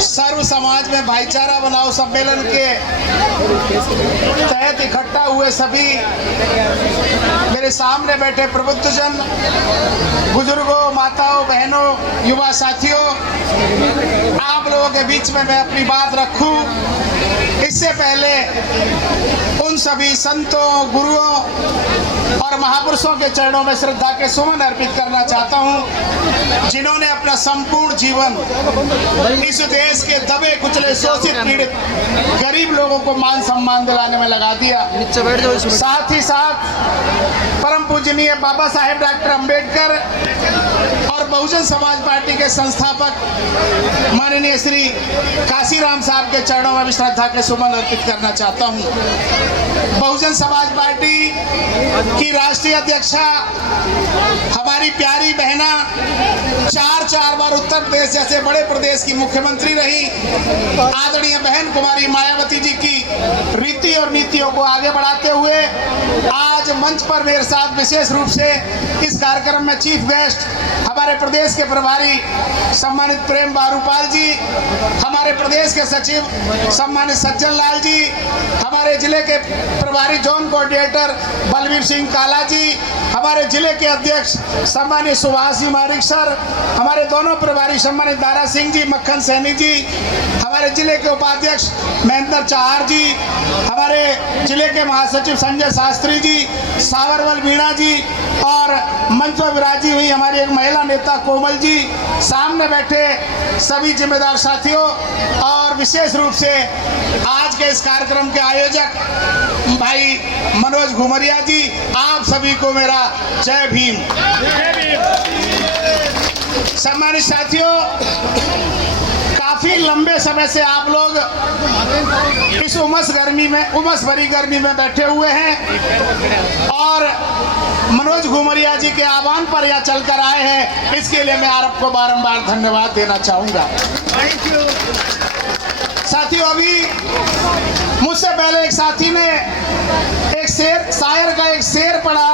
सर्व समाज में भाईचारा बनाओ सम्मेलन के तहत इकट्ठा हुए सभी मेरे सामने बैठे प्रबुद्धजन, बुजुर्गों, माताओं, बहनों, युवा साथियों, आप लोगों के बीच में मैं अपनी बात रखूं इससे पहले उन सभी संतों, गुरुओं और महापुरुषों के चरणों में श्रद्धा के सुमन अर्पित करना चाहता हूं, जिन्होंने अपना संपूर्ण जीवन इस देश के दबे कुचले, शोषित, पीड़ित गरीब लोगों को मान सम्मान दिलाने में लगा दिया। साथ ही साथ परम पूजनीय बाबा साहेब डॉक्टर अंबेडकर और बहुजन समाज पार्टी के संस्थापक माननीय श्री काशीराम साहब के चरणों में भी श्रद्धा के सुमन अर्पित करना चाहता हूं। बहुजन समाज पार्टी की राष्ट्रीय अध्यक्षा हमारी प्यारी बहना चार बार उत्तर प्रदेश जैसे बड़े प्रदेश की मुख्यमंत्री रही, आदरणीय बहन कुमारी मायावती जी की रीति और नीतियों को आगे बढ़ाते हुए आज मंच पर मेरे साथ विशेष रूप से इस कार्यक्रम में चीफ गेस्ट हमारे प्रदेश के प्रभारी सम्मानित प्रेम बारूपाल जी, हमारे प्रदेश के सचिव सम्मानित सज्जन लाल जी, हमारे जिले के प्रभारी जोन कोऑर्डिनेटर बलवीर सिंह काला जी, हमारे जिले के अध्यक्ष सम्मानित सुभाष जी मारिक सर, हमारे दोनों प्रभारी सम्मानित दारा सिंह जी, मक्खन सैनी जी, हमारे जिले के उपाध्यक्ष महेंद्र चाहर जी, हमारे जिले के महासचिव संजय शास्त्री जी, सावरवल मीणा जी और मंच पर विराजी हुई हमारी एक महिला नेता कोमल जी, सामने बैठे सभी जिम्मेदार साथियों और विशेष रूप से आज के इस कार्यक्रम के आयोजक भाई मनोज घुमरिया जी, आप सभी को मेरा जय भीम। सम्मानित साथियों, काफी लंबे समय से आप लोग इस उमस भरी गर्मी में बैठे हुए हैं और मनोज घुमरिया जी के आह्वान पर यहाँ चलकर आए हैं, इसके लिए मैं आपको बारंबार धन्यवाद देना चाहूंगा। साथियों, अभी मुझसे पहले एक साथी ने एक शायर का एक शेर पढ़ा,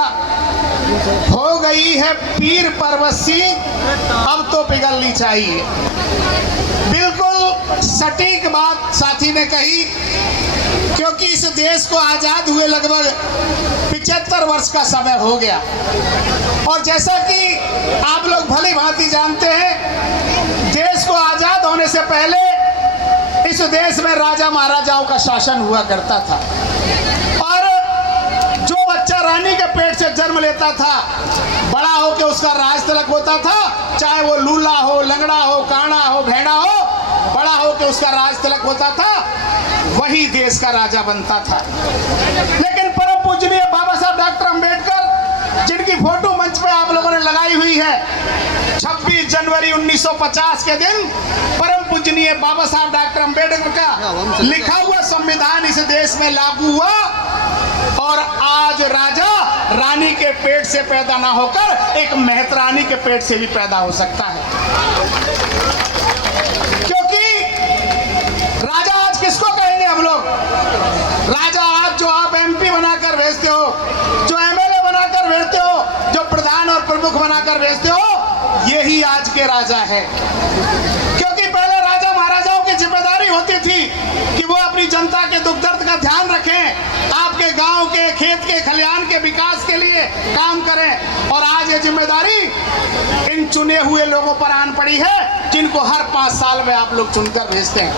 हो गई है पीर परवसी अब तो पिघलनी चाहिए। बिल्कुल सटीक बात साथी ने कही, क्योंकि इस देश को आजाद हुए लगभग 75 वर्ष का समय हो गया और जैसा कि आप लोग भली भांति जानते हैं, देश को आजाद होने से पहले इस देश में राजा महाराजाओं का शासन हुआ करता था और जो बच्चा रानी के पेट से जन्म लेता था, बड़ा होकर उसका राज तिलक होता था, चाहे वो लूला हो, लंगड़ा हो, काना हो, भेड़ा हो, बड़ा होकर उसका राज तिलक होता था, वही देश का राजा बनता था। लेकिन परम पूजनीय बाबा साहब डॉक्टर अंबेडकर, जिनकी फोटो मंच पे आप लोगों ने लगाई हुई है, 26 जनवरी 1950 के दिन परम पूजनीय बाबा साहब डॉक्टर अंबेडकर का लिखा हुआ संविधान इस देश में लागू हुआ और आज राजा रानी के पेट से पैदा ना होकर एक मेहतरानी के पेट से भी पैदा हो सकता है। क्योंकि राजा आज किसको कहेंगे हम लोग? राजा आज जो आप एमपी बनाकर भेजते हो, जो एमएलए बनाकर भेजते हो, जो प्रधान और प्रमुख बनाकर भेजते हो, यही आज के राजा है। क्योंकि पहले राजा महाराजाओं की जिम्मेदारी होती थी कि वो अपनी जनता के दुख दर्द का ध्यान रखें, आपके गांव के, खेत के, खलिहान के विकास के लिए काम करें, और आज ये जिम्मेदारी इन चुने हुए लोगों पर आन पड़ी है, जिनको हर 5 साल में आप लोग चुनकर भेजते हैं।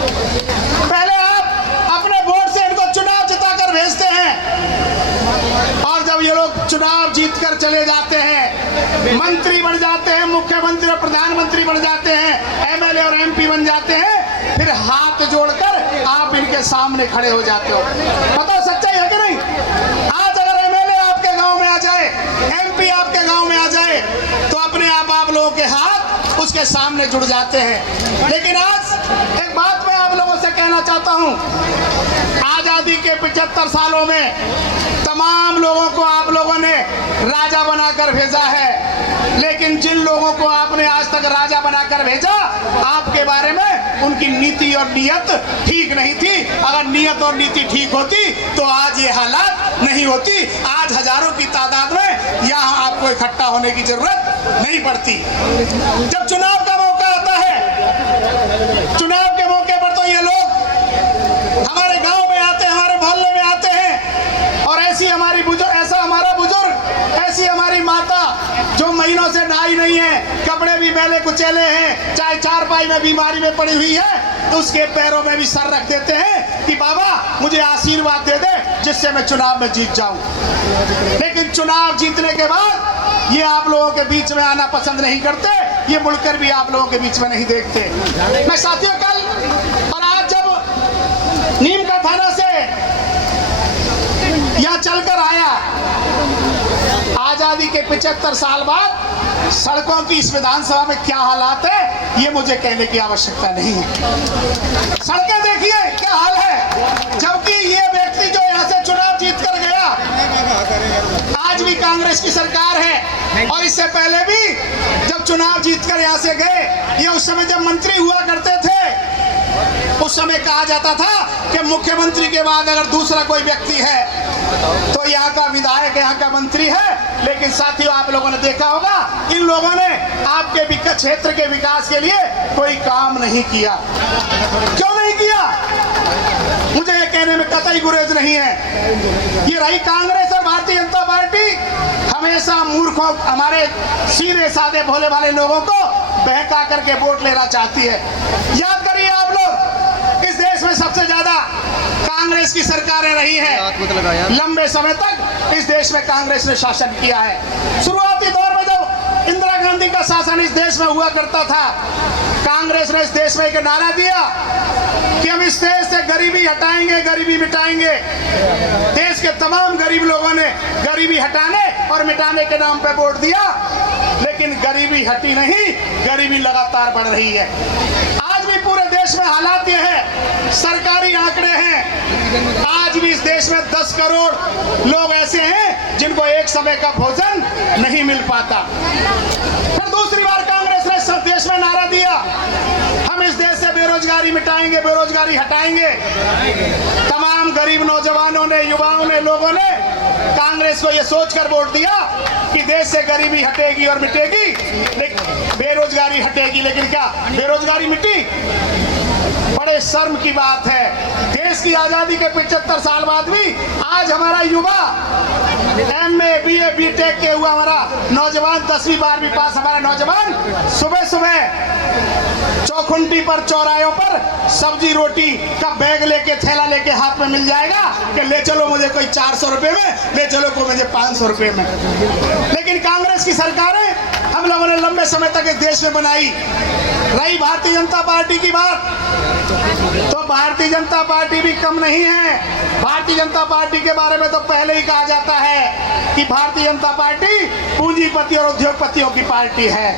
पहले आप अपने वोट से इनको चुनाव जिताकर भेजते हैं और जब ये लोग चुनाव जीतकर चले जाते हैं, मंत्री बन जाते हैं, मुख्यमंत्री और प्रधानमंत्री बन जाते हैं, एमएलए और एमपी बन जाते हैं, फिर हाथ जोड़कर आप इनके सामने खड़े हो जाते हो। बताओ सच्चाई है कि नहीं? आज अगर एमएलए आपके गांव में आ जाए, एमपी आपके गांव में आ जाए, तो अपने आप लोगों के हाथ उसके सामने जुड़ जाते हैं। लेकिन आज एक बात मैं आप लोगों से कहना चाहता हूं, आजादी के 75 सालों में तमाम लोगों को आप लोगों ने राजा बनाकर भेजा है, लेकिन जिन लोगों को आपने आज तक राजा बनाकर भेजा, आपके बारे में उनकी नीति और नीयत ठीक नहीं थी। अगर नीयत और नीति ठीक होती तो आज ये हालात नहीं होती। आज हजारों की तादाद में यहाँ आपको इकट्ठा होने की जरूरत नहीं पड़ती। जब चुनाव का मौका आता है, चुनाव के मौके जो महीनों से नहाई नहीं है, कपड़े भी मैले कुचेले हैं, चाहे चारपाई में बीमारी में पड़ी हुई है, तो उसके पैरों में भी सर रख देते हैं कि बाबा मुझे आशीर्वाद दे दे जिससे मैं चुनाव में जीत जाऊं। लेकिन चुनाव जीतने के बाद ये आप लोगों के बीच में आना पसंद नहीं करते, ये मुड़कर भी आप लोगों के बीच में नहीं देखते। मैं साथियों कल और आज जब नीम का थाना से यहाँ चलकर आया, आजादी के 75 साल बाद सड़कों की इस विधानसभा में क्या हालात है ये मुझे कहने की आवश्यकता नहीं है। सड़कें देखिए क्या हाल है, जबकि ये व्यक्ति जो यहाँ से चुनाव जीत कर गया, आज भी कांग्रेस की सरकार है, और इससे पहले भी जब चुनाव जीतकर यहाँ से गए, ये उस समय जब मंत्री हुआ करते थे, उस समय कहा जाता था कि मुख्यमंत्री के बाद अगर दूसरा कोई व्यक्ति है तो यहाँ का विधायक, यहाँ का मंत्री है। लेकिन साथियों आप लोगों ने देखा होगा, इन लोगों ने आपके क्षेत्र के विकास के लिए कोई काम नहीं किया। क्यों नहीं किया? मुझे ये कहने में कतई गुरेज नहीं है। ये रही कांग्रेस और भारतीय जनता पार्टी हमेशा मूर्खों, हमारे सीधे साधे भोले भाले लोगों को बहका करके वोट लेना चाहती है। याद करिए आप लोग, इस देश में सबसे ज्यादा कांग्रेस की सरकारें रही हैं। लंबे समय तक इस देश में कांग्रेस ने शासन किया है। शुरुआती दौर में जब इंदिरा गांधी का शासन इस देश में हुआ करता था, कांग्रेस ने इस देश में एक नारा दिया कि हम इस देश से गरीबी हटाएंगे, गरीबी मिटाएंगे। देश के तमाम गरीब लोगों ने गरीबी हटाने और मिटाने के नाम पे वोट दिया, लेकिन गरीबी हटी नहीं, गरीबी लगातार बढ़ रही है। आज भी पूरे देश में हालात ये है, सरकारी आंकड़े हैं, आज भी इस देश में 10 करोड़ लोग ऐसे हैं जिनको एक समय का भोजन नहीं मिल पाता। फिर दूसरी बार कांग्रेस ने सब देश में नारा दिया, हम इस देश से बेरोजगारी मिटाएंगे, बेरोजगारी हटाएंगे। तमाम गरीब नौजवानों ने, युवाओं ने, लोगों ने कांग्रेस को यह सोचकर वोट दिया कि देश से गरीबी हटेगी और मिटेगी, लेकिन बेरोजगारी हटेगी। लेकिन क्या बेरोजगारी मिटी? बड़े शर्म की बात है, देश की आजादी के 75 साल बाद भी आज हमारा युवा MA, BA, BTech के हुआ हमारा नौजवान, 10वीं 12वीं पास हमारा नौजवान सुबह सुबह चौखुंटी पर, चौरायों पर सब्जी रोटी का बैग लेके, थैला लेके हाथ में मिल जाएगा कि ले चलो मुझे कोई 400 रुपए में, ले चलो कोई मुझे 500 रुपए में। लेकिन कांग्रेस की सरकारें हम लोगों ने लंबे समय तक इस देश में बनाई। रही भारतीय जनता पार्टी की बात, तो भारतीय जनता पार्टी भी कम नहीं है। भारतीय जनता पार्टी के बारे में तो पहले ही कहा जाता है कि भारतीय जनता पार्टी पूंजीपति और उद्योगपतियों की पार्टी है,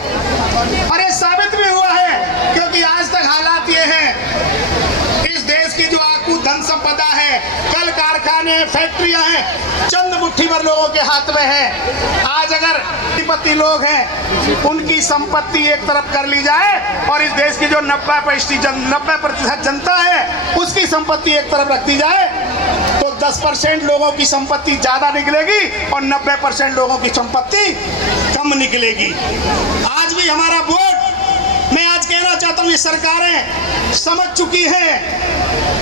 और ये साबित भी हुआ है, क्योंकि आज तक हालात ये हैं, इस देश की जो आकू धन संपदा है, कल कारखाने, फैक्ट्रियां हैं, चंद मुट्ठी भर लोगों के हाथ में है। आज अगर पूंजीपति लोग हैं, उनकी संपत्ति एक तरफ कर ली जाए और इस देश की जो 90% जनता है उसकी संपत्ति एक तरफ रख दी जाए, तो 10% लोगों की संपत्ति ज्यादा निकलेगी और 90% लोगों की संपत्ति कम निकलेगी। आज भी हमारा वोट, मैं आज कहना चाहता हूं, ये सरकारें समझ चुकी हैं।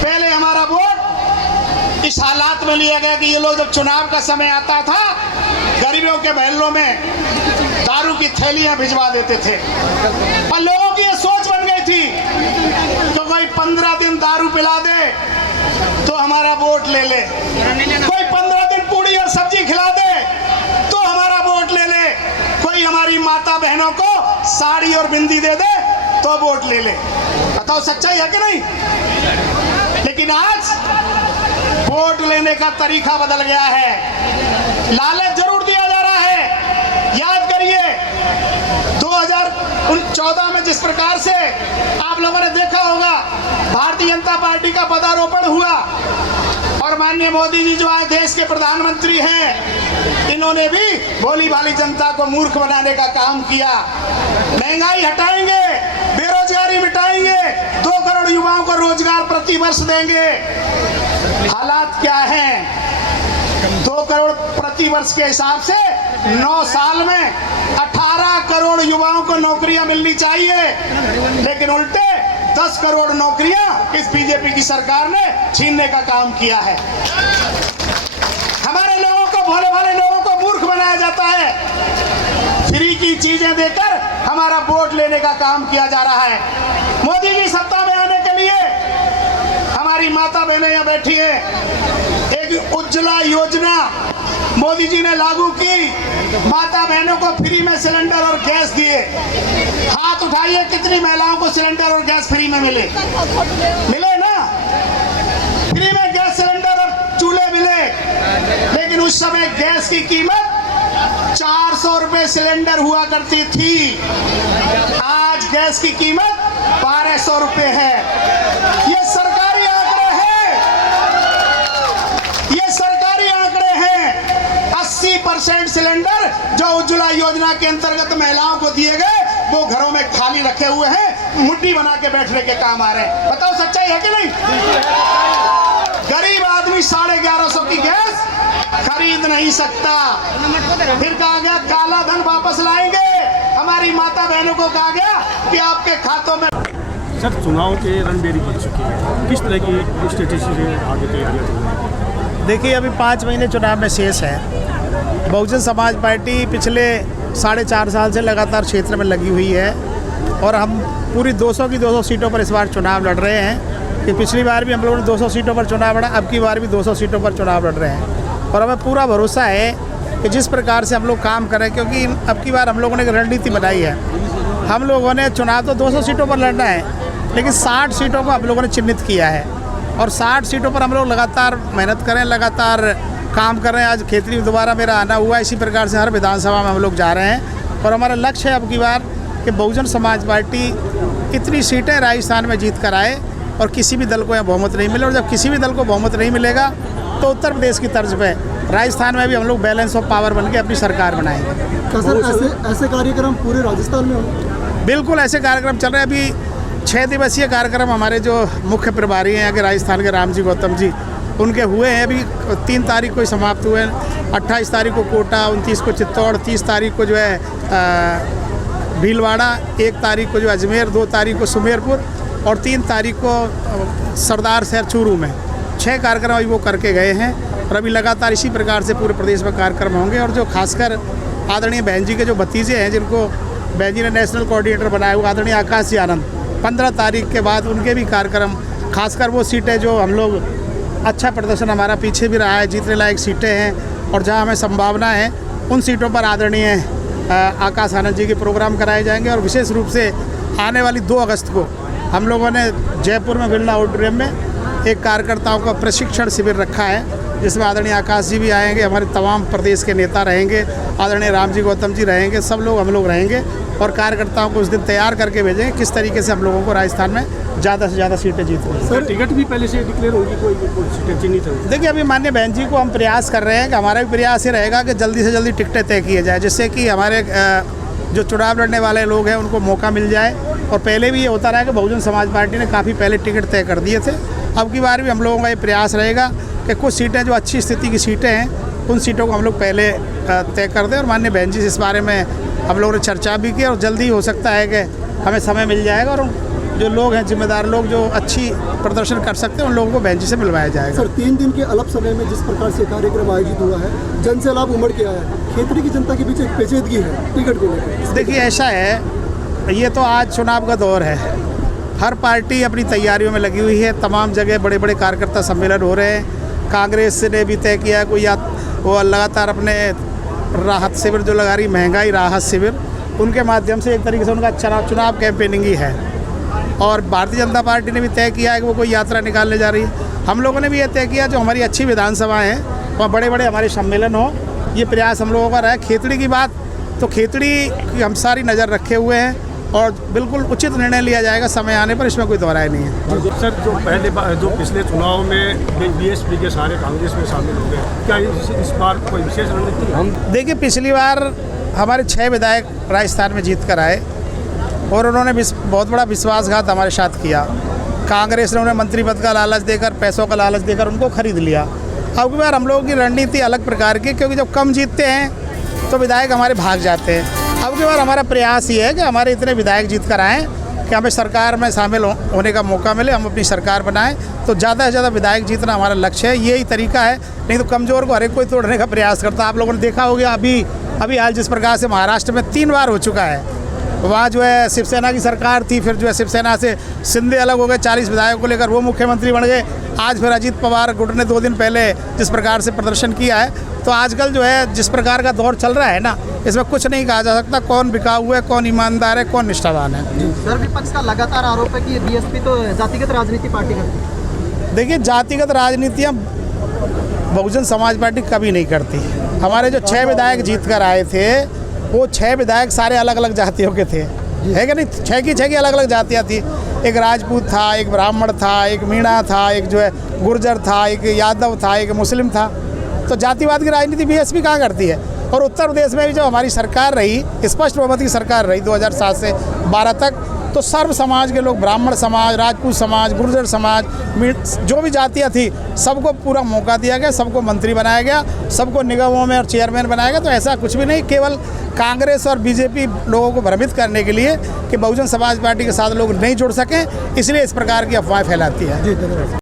पहले हमारा वोट इस हालात में लिया गया कि ये लोग जब चुनाव का समय आता था, गरीबों के महलों में दारू की थैलियां भिजवा देते थे, और लोगों की ये सोच बन गई थी तो कोई 15 दिन दारू पिला दे तो हमारा वोट ले ले, कोई 15 दिन पूड़ी और सब्जी खिला दे तो हमारा वोट ले ले, कोई हमारी माता बहनों को साड़ी और बिंदी दे दे तो वोट ले ले। बताओ सच्चाई है कि नहीं? लेकिन आज वोट लेने का तरीका बदल गया है, लालच जरूर दिया जा रहा है। याद करिए 2014 में जिस प्रकार से आप लोगों ने देखा होगा भारतीय जनता पार्टी का पदारोपण हुआ, और माननीय मोदी जी जो आज देश के प्रधानमंत्री हैं, इन्होंने भी भोली भाली जनता को मूर्ख बनाने का काम किया। महंगाई हटाएंगे, बेरोजगारी मिटाएंगे, 2 करोड़ युवाओं को रोजगार प्रति वर्ष देंगे। हालात क्या हैं? 2 करोड़ प्रति वर्ष के हिसाब से 9 साल में 18 करोड़ युवाओं को नौकरियां मिलनी चाहिए, लेकिन उल्टे 10 करोड़ नौकरियां इस बीजेपी की सरकार ने छीनने का काम किया है। हमारे लोगों को, भोले भाले लोगों को मूर्ख बनाया जाता है। फ्री चीजें देकर हमारा वोट लेने का काम किया जा रहा है। मोदी जी सत्ता में आने के लिए, हमारी माता बहनें यहाँ बैठी है, एक उज्ज्वला योजना मोदी जी ने लागू की, माता बहनों को फ्री में सिलेंडर और गैस दिए। हाथ उठाइए, कितनी महिलाओं को सिलेंडर और गैस फ्री में मिले? मिले ना? फ्री में गैस सिलेंडर और चूल्हे मिले। लेकिन उस समय गैस की कीमत 400 रुपए सिलेंडर हुआ करती थी, आज गैस की कीमत 1200 रुपए है। ये सरकारी आंकड़े हैं, ये सरकारी आंकड़े हैं। 80% सिलेंडर जो उज्ज्वला योजना के अंतर्गत महिलाओं को दिए गए, वो घरों में खाली रखे हुए हैं, मुट्ठी बना के बैठने के काम आ रहे हैं। बताओ सच्चाई है कि नहीं? गरीब आदमी 1150 की गैस खरीद नहीं सकता। फिर कहा गया काला धन वापस लाएंगे, हमारी माता बहनों को कहा गया कि आपके खातों में। सर, चुनाव के रणबेरी बन चुकी है, किस तरह की स्ट्रेटेजी से आगे तैयारी? देखिए, अभी 5 महीने चुनाव में शेष है। बहुजन समाज पार्टी पिछले 4.5 साल से लगातार क्षेत्र में लगी हुई है और हम पूरी 200 की 200 सीटों पर इस बार चुनाव लड़ रहे हैं। कि पिछली बार भी हम लोगों ने 200 सीटों पर चुनाव लड़ा, अब की बार भी 200 सीटों पर चुनाव लड़ रहे हैं और हमें पूरा भरोसा है कि जिस प्रकार से हम लोग काम करें, क्योंकि अब की बार हम लोगों ने एक रणनीति बनाई है। हम लोगों ने चुनाव तो 200 सीटों पर लड़ना है, लेकिन 60 सीटों को हम लोगों ने चिन्हित किया है और 60 सीटों पर हम लोग लगातार मेहनत करें, लगातार काम कर रहे हैं। आज खेतड़ी में दोबारा मेरा आना हुआ, इसी प्रकार से हर विधानसभा में हम लोग जा रहे हैं और हमारा लक्ष्य है अब की बार कि बहुजन समाज पार्टी इतनी सीटें राजस्थान में जीत कर आए और किसी भी दल को यहाँ बहुमत नहीं मिले। और जब किसी भी दल को बहुमत नहीं मिलेगा तो उत्तर प्रदेश की तर्ज पे राजस्थान में भी हम लोग बैलेंस ऑफ पावर बन के अपनी सरकार बनाएंगे। सर, ऐसे कार्यक्रम पूरे राजस्थान में हो? बिल्कुल, ऐसे कार्यक्रम चल रहे हैं। अभी 6 दिवसीय कार्यक्रम हमारे जो मुख्य प्रभारी हैं कि राजस्थान के रामजी गौतम जी, उनके हुए हैं। अभी 3 तारीख को ही समाप्त हुए हैं। 28 तारीख को कोटा, 29 को चित्तौड़, 30 तारीख को जो है भीलवाड़ा, 1 तारीख को जो अजमेर, 2 तारीख को सुमेरपुर और 3 तारीख को सरदार शहर चूरू में 6 कार्यक्रम अभी वो करके गए हैं और अभी लगातार इसी प्रकार से पूरे प्रदेश में कार्यक्रम होंगे। और जो खासकर आदरणीय बहन जी के जो भतीजे हैं, जिनको बहन जी ने नेशनल कोऑर्डिनेटर बनाया हुआ, आदरणीय आकाश जी आनंद, 15 तारीख के बाद उनके भी कार्यक्रम, खासकर वो सीटें जो हम लोग अच्छा प्रदर्शन हमारा पीछे भी रहा है, जीतने लायक सीटें हैं और जहाँ हमें संभावना है, उन सीटों पर आदरणीय आकाश आनंद जी के प्रोग्राम कराए जाएंगे। और विशेष रूप से आने वाली 2 अगस्त को हम लोगों ने जयपुर में बिरला ऑडिटोरियम में एक कार्यकर्ताओं का प्रशिक्षण शिविर रखा है, जिसमें आदरणीय आकाश जी भी आएंगे, हमारे तमाम प्रदेश के नेता रहेंगे, आदरणीय रामजी गौतम जी रहेंगे, सब लोग हम लोग रहेंगे और कार्यकर्ताओं को उस दिन तैयार करके भेजेंगे किस तरीके से हम लोगों को राजस्थान में ज़्यादा से ज़्यादा सीटें जीतनी। सर, टिकट भी पहले से डिक्लेयर होगी, कोई सीटें चिन्हित होगी? देखिए, अभी माननीय बहन जी को हम प्रयास कर रहे हैं कि हमारा भी प्रयास ये रहेगा कि जल्दी से जल्दी टिकटें तय किए जाए, जिससे कि हमारे जो चुनाव लड़ने वाले लोग हैं उनको मौका मिल जाए। और पहले भी ये होता रहा है कि बहुजन समाज पार्टी ने काफ़ी पहले टिकट तय कर दिए थे। अब की बार भी हम लोगों का ये प्रयास रहेगा कि कुछ सीटें जो अच्छी स्थिति की सीटें हैं, उन सीटों को हम लोग पहले तय कर दें। और माननीय बहन जी से इस बारे में हम लोगों ने चर्चा भी की और जल्दी हो सकता है कि हमें समय मिल जाएगा और जो लोग हैं, जिम्मेदार लोग जो अच्छी प्रदर्शन कर सकते हैं, उन लोगों को बहन जी से मिलवाया जाएगा। सर, 3 दिन के अल्प समय में जिस प्रकार से कार्यक्रम आयोजित हुआ है, जन से लाभ उमड़ के आया है, खेतड़ी की जनता के बीच एक पेचीदगी है टिकट को लेकर। देखिए, ऐसा है, ये तो आज चुनाव का दौर है, हर पार्टी अपनी तैयारियों में लगी हुई है, तमाम जगह बड़े बड़े कार्यकर्ता सम्मेलन हो रहे हैं। कांग्रेस ने भी तय किया है कोई वो लगातार अपने राहत शिविर जो लगा रही, महंगाई राहत शिविर, उनके माध्यम से एक तरीके से उनका चुनाव कैंपेनिंग ही है। और भारतीय जनता पार्टी ने भी तय किया है कि वो कोई यात्रा निकालने जा रही है। हम लोगों ने भी ये तय किया जो हमारी अच्छी विधानसभाएँ हैं वहाँ बड़े बड़े हमारे सम्मेलन हो, ये प्रयास हम लोगों का रहा है। खेतड़ी की बात तो खेतड़ी की हम सारी नज़र रखे हुए हैं और बिल्कुल उचित निर्णय लिया जाएगा समय आने पर, इसमें कोई दोहराए नहीं है। सर, जो पिछले चुनाव में बीएसपी के सारे कांग्रेस में शामिल हो गए, क्या इस बार कोई विशेष रणनीति? हम देखिए, पिछली बार हमारे 6 विधायक राजस्थान में जीत कर आए और उन्होंने बहुत बड़ा विश्वासघात हमारे साथ किया। कांग्रेस ने उन्हें मंत्री पद का लालच देकर, पैसों का लालच देकर उनको खरीद लिया। अब की बार हम लोगों की रणनीति अलग प्रकार की, क्योंकि जब कम जीतते हैं तो विधायक हमारे भाग जाते हैं। अब की बार हमारा प्रयास ये है कि हमारे इतने विधायक जीत कर आएँ कि हमें सरकार में शामिल होने का मौका मिले, हम अपनी सरकार बनाएं। तो ज़्यादा से ज़्यादा विधायक जीतना हमारा लक्ष्य है, यही तरीका है। नहीं तो कमज़ोर को हर एक कोई तोड़ने का प्रयास करता है। आप लोगों ने देखा होगा, अभी अभी हाल जिस प्रकार से महाराष्ट्र में 3 बार हो चुका है, वहाँ जो है शिवसेना की सरकार थी, फिर जो है शिवसेना से शिंदे अलग हो गए, 40 विधायकों को लेकर वो मुख्यमंत्री बन गए। आज फिर अजीत पवार गुट ने 2 दिन पहले जिस प्रकार से प्रदर्शन किया है, तो आजकल जो है जिस प्रकार का दौर चल रहा है ना, इसमें कुछ नहीं कहा जा सकता कौन बिकाऊ है, कौन ईमानदार है, कौन निष्ठावान है। सर, विपक्ष का लगातार आरोप है कि बीएसपी तो जातिगत राजनीति पार्टी करती है। देखिए, जातिगत राजनीतियाँ बहुजन समाज पार्टी कभी नहीं करती। हमारे जो 6 विधायक जीत कर आए थे, वो 6 विधायक सारे अलग अलग जातियों के थे, है कि नहीं? 6 की अलग अलग जातियाँ थी। एक राजपूत था, एक ब्राह्मण था, एक मीणा था, एक जो है गुर्जर था, एक यादव था, एक मुस्लिम था। तो जातिवाद की राजनीति बीएसपी कहाँ करती है? और उत्तर प्रदेश में भी जब हमारी सरकार रही, स्पष्ट बहुमत की सरकार रही 2007 से 12 तक, तो सर्व समाज के लोग, ब्राह्मण समाज, राजपूत समाज, गुर्जर समाज, जो भी जातियाँ थी, सबको पूरा मौका दिया गया, सबको मंत्री बनाया गया, सबको निगमों में और चेयरमैन बनाया गया। तो ऐसा कुछ भी नहीं, केवल कांग्रेस और बीजेपी लोगों को भ्रमित करने के लिए कि बहुजन समाज पार्टी के साथ लोग नहीं जुड़ सकें, इसलिए इस प्रकार की अफवाहें फैलाती है।